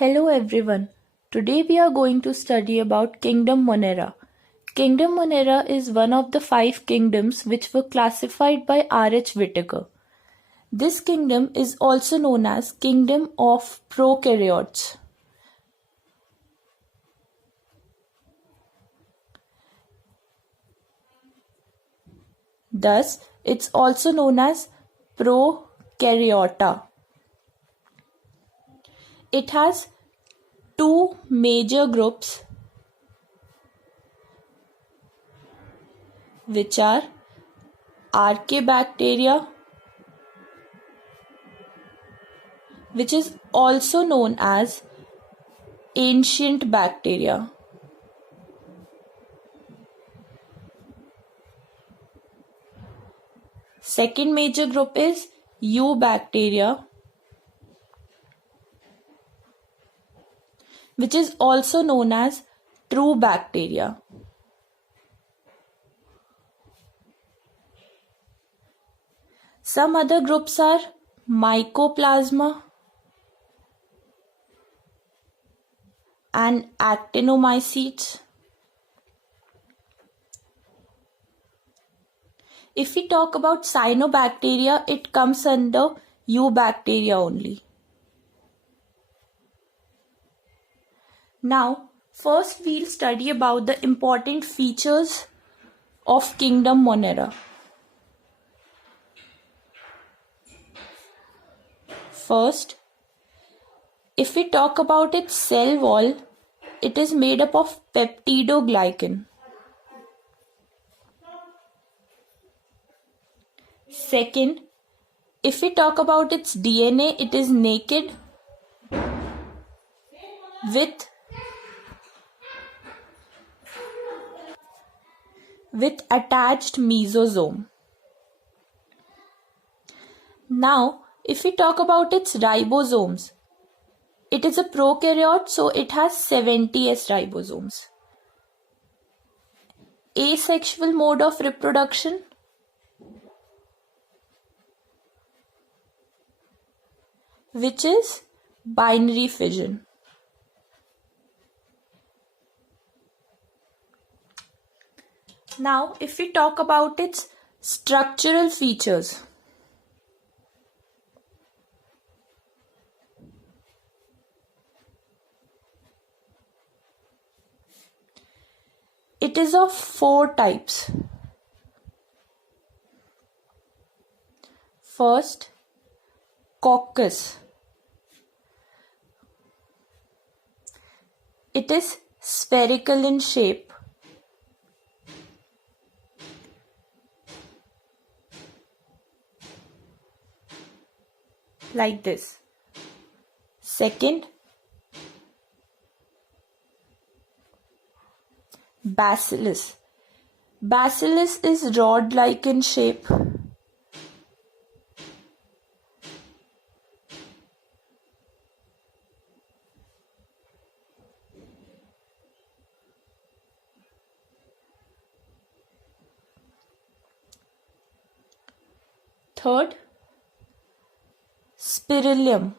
Hello everyone. Today we are going to study about Kingdom Monera. Kingdom Monera is one of the 5 kingdoms which were classified by R.H. Whittaker. This kingdom is also known as Kingdom of Prokaryotes. Thus, it's also known as Prokaryota. It has two major groups which are Archaebacteria, which is also known as ancient bacteria. Second major group is Eubacteria, which is also known as true bacteria. Some other groups are Mycoplasma and Actinomycetes. If we talk about Cyanobacteria, it comes under Eubacteria only. Now, first we'll study about the important features of Kingdom Monera. First, if we talk about its cell wall, it is made up of peptidoglycan. Second, if we talk about its DNA, it is naked with attached mesosome. Now, if we talk about its ribosomes, it is a prokaryote, so it has 70 S ribosomes. Asexual mode of reproduction, which is binary fission. Now, if we talk about its structural features, it is of 4 types. First, coccus. It is spherical in shape. Like this. Second, bacillus. Bacillus is rod-like in shape. Third, spirillum.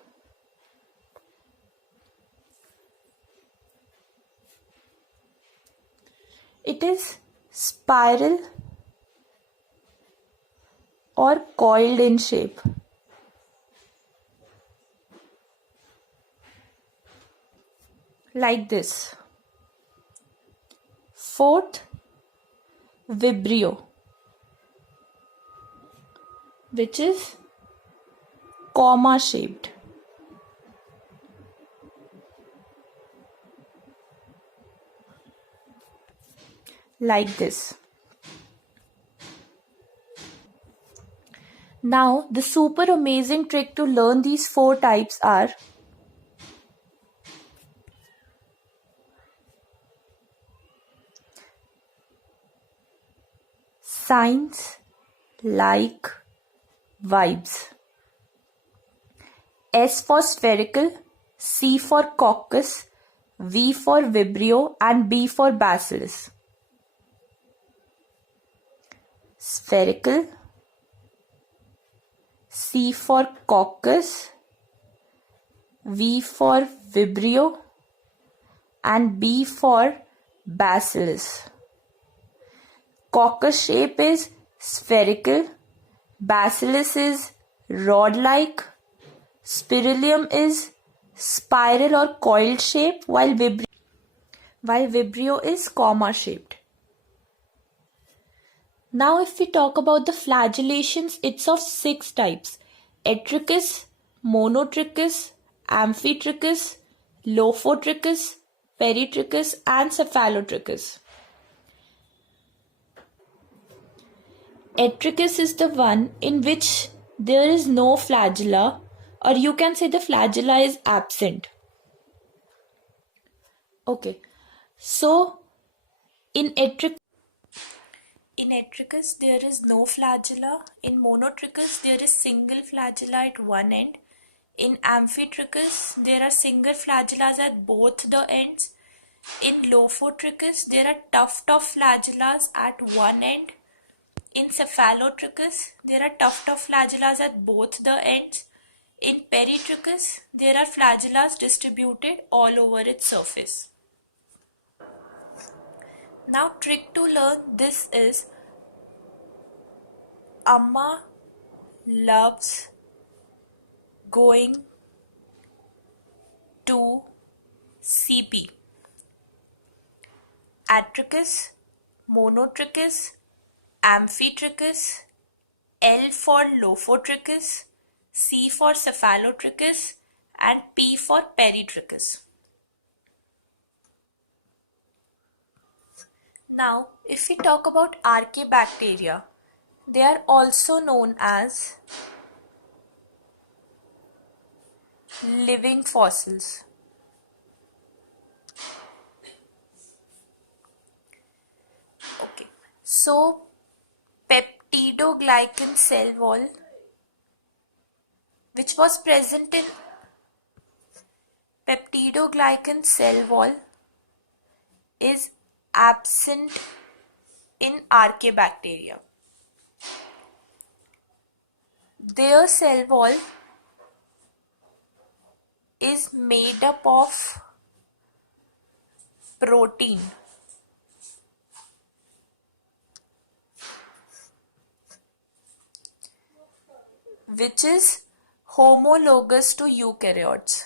It is spiral or coiled in shape. Like this. Fourth, vibrio, which is comma shaped. Like this. Now, the super amazing trick to learn these 4 types are signs like vibes. S for spherical, C for coccus, V for vibrio, and B for bacillus. Spherical, C for coccus, V for Vibrio, and B for Bacillus. Coccus shape is spherical, Bacillus is rod-like, Spirillum is spiral or coiled shape, while Vibrio is comma-shaped. Now if we talk about the flagellations, it's of 6 types: Etricus, Monotrichus, Amphitrichus, Lophotrichus, Peritrichus, and Cephalotrichus. Etricus is the one in which there is no flagella, or you can say the flagella is absent. Okay, so in Etricus there is no flagella. In Monotrichus there is single flagella at one end. In Amphitrichus there are single flagellas at both the ends. In Lophotrichus there are tuft of flagellas at one end. In Cephalotrichus there are tuft of flagellas at both the ends. In Peritrichus there are flagellas distributed all over its surface. Now trick to learn this is Amma loves going to CP. Atricus, Monotrichus, Amphitrichus, L for Lophotrichus, C for Cephalotrichus, and P for Peritrichus. Now, if we talk about Archaebacteria, they are also known as living fossils. Okay, so peptidoglycan cell wall, which was present in peptidoglycan cell wall, is absent in Archaebacteria. Their cell wall is made up of protein, which is homologous to eukaryotes.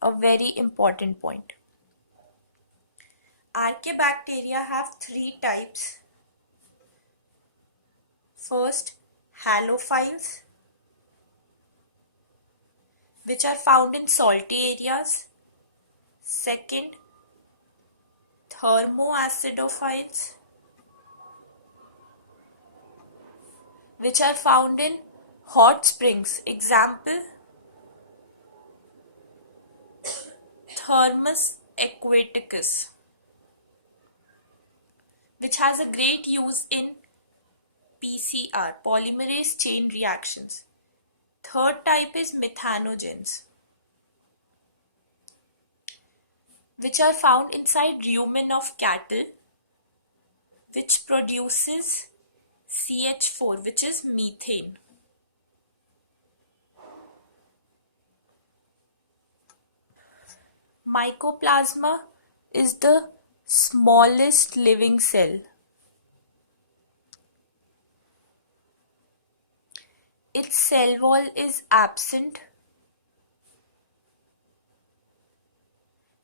A very important point. Archaebacteria have 3 types. First, halophiles, which are found in salty areas. Second, thermoacidophiles, which are found in hot springs. Example, Thermus aquaticus, which has a great use in PCR, polymerase chain reactions. Third type is methanogens, which are found inside rumen of cattle, which produces CH4, which is methane. Mycoplasma is the smallest living cell. Its cell wall is absent.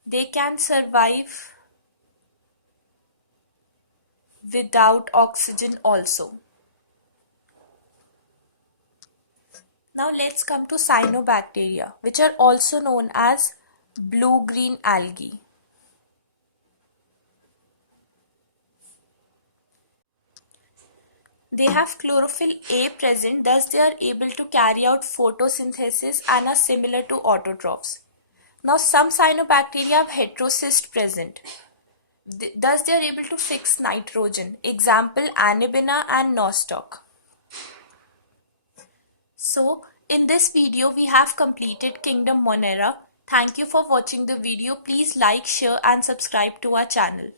They can survive without oxygen also. Now let's come to cyanobacteria, which are also known as blue-green algae. They have chlorophyll A present, thus they are able to carry out photosynthesis and are similar to autotrophs. Now some cyanobacteria have heterocyst present, thus they are able to fix nitrogen. Example, Anabina and Nostoc. So in this video we have completed kingdom Monera. Thank you for watching the video. Please like, share and subscribe to our channel.